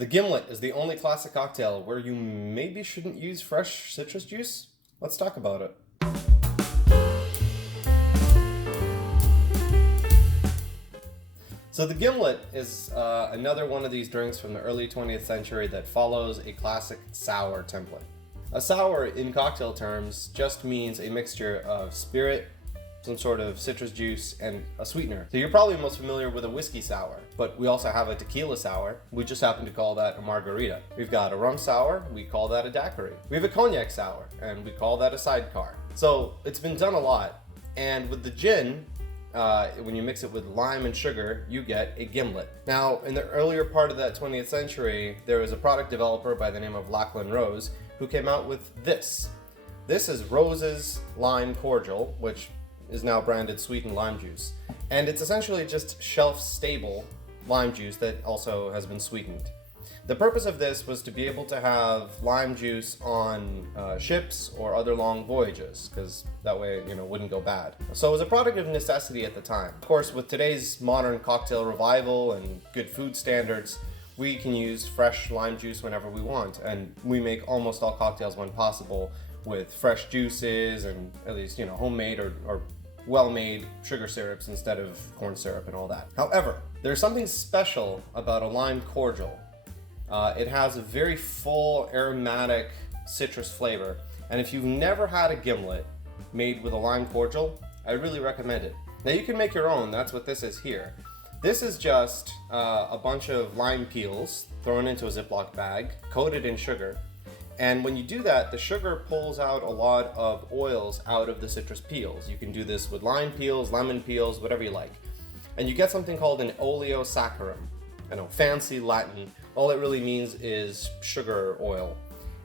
The Gimlet is the only classic cocktail where you maybe shouldn't use fresh citrus juice. Let's talk about it. So the Gimlet is another one of these drinks from the early 20th century that follows a classic sour template. A sour, in cocktail terms, just means a mixture of spirit, some sort of citrus juice, and a sweetener. So you're probably most familiar with a whiskey sour, but we also have a tequila sour. We just happen to call that a margarita. We've got a rum sour, we call that a daiquiri. We have a cognac sour, and we call that a sidecar. So it's been done a lot, and with the gin, when you mix it with lime and sugar, you get a gimlet. Now, in the earlier part of that 20th century, there was a product developer by the name of Lachlan Rose who came out with this. This is Rose's lime cordial, which is now branded sweetened lime juice. And it's essentially just shelf-stable lime juice that also has been sweetened. The purpose of this was to be able to have lime juice on ships or other long voyages, because that way, it wouldn't go bad. So it was a product of necessity at the time. Of course, with today's modern cocktail revival and good food standards, we can use fresh lime juice whenever we want, and we make almost all cocktails when possible with fresh juices and at least, homemade or well-made sugar syrups instead of corn syrup and all that. However, there's something special about a lime cordial. It has a very full aromatic citrus flavor, and if you've never had a gimlet made with a lime cordial, I really recommend it. Now you can make your own, that's what this is here. This is just a bunch of lime peels thrown into a Ziploc bag, coated in sugar, and when you do that, the sugar pulls out a lot of oils out of the citrus peels. You can do this with lime peels, lemon peels, whatever you like. And you get something called an oleosaccharum. I know, fancy Latin. All it really means is sugar or oil.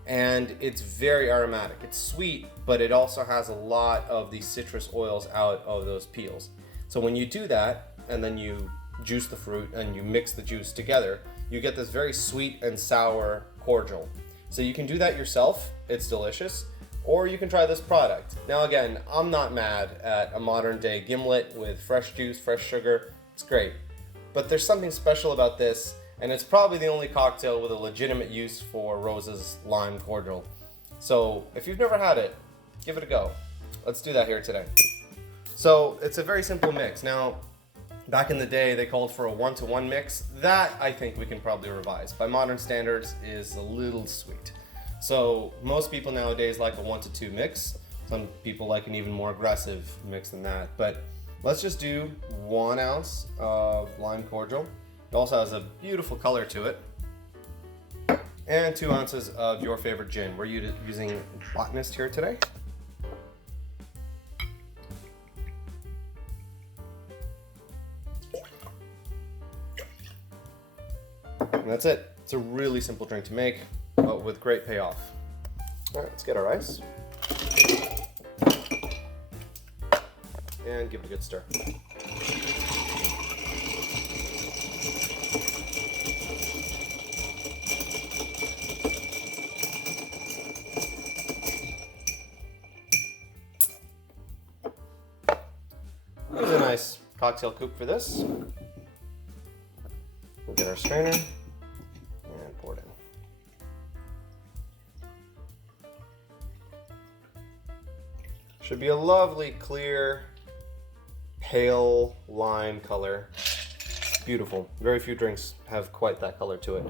And it's very aromatic. It's sweet, but it also has a lot of the citrus oils out of those peels. So when you do that, and then you juice the fruit and you mix the juice together, you get this very sweet and sour cordial. So you can do that yourself, it's delicious, or you can try this product. Now again, I'm not mad at a modern day gimlet with fresh juice, fresh sugar, it's great. But there's something special about this, and it's probably the only cocktail with a legitimate use for Rose's lime cordial. So if you've never had it, give it a go. Let's do that here today. So it's a very simple mix. Now, back in the day, they called for a 1-to-1 mix. That, I think we can probably revise. By modern standards, is a little sweet. So most people nowadays like a 1-to-2 mix. Some people like an even more aggressive mix than that. But let's just do 1 ounce of lime cordial. It also has a beautiful color to it. And 2 ounces of your favorite gin. We're using Botanist here today. And that's it. It's a really simple drink to make, but with great payoff. All right, let's get our ice. And give it a good stir. Use a nice cocktail coupe for this. We'll get our strainer and pour it in. Should be a lovely, clear, pale lime color. Beautiful. Very few drinks have quite that color to it.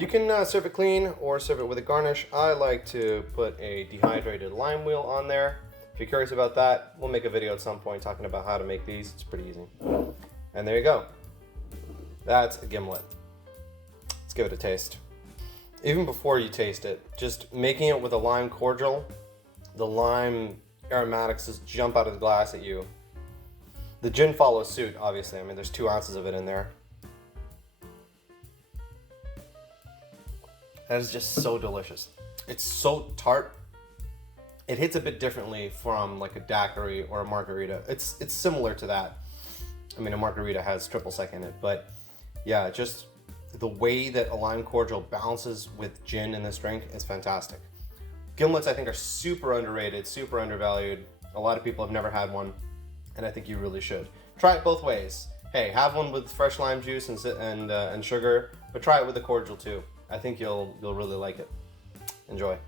You can serve it clean or serve it with a garnish. I like to put a dehydrated lime wheel on there. If you're curious about that, we'll make a video at some point talking about how to make these. It's pretty easy. And there you go. That's a gimlet. Let's give it a taste. Even before you taste it, just making it with a lime cordial, the lime aromatics just jump out of the glass at you. The gin follows suit, obviously. I mean, there's 2 ounces of it in there. That is just so delicious. It's so tart. It hits a bit differently from like a daiquiri or a margarita. It's similar to that. I mean, a margarita has triple sec in it, but yeah, just the way that a lime cordial balances with gin in this drink is fantastic. Gimlets, I think, are super underrated, super undervalued. A lot of people have never had one, and I think you really should. Try it both ways. hey, have one with fresh lime juice and sugar, but try it with a cordial too. I think you'll really like it. Enjoy.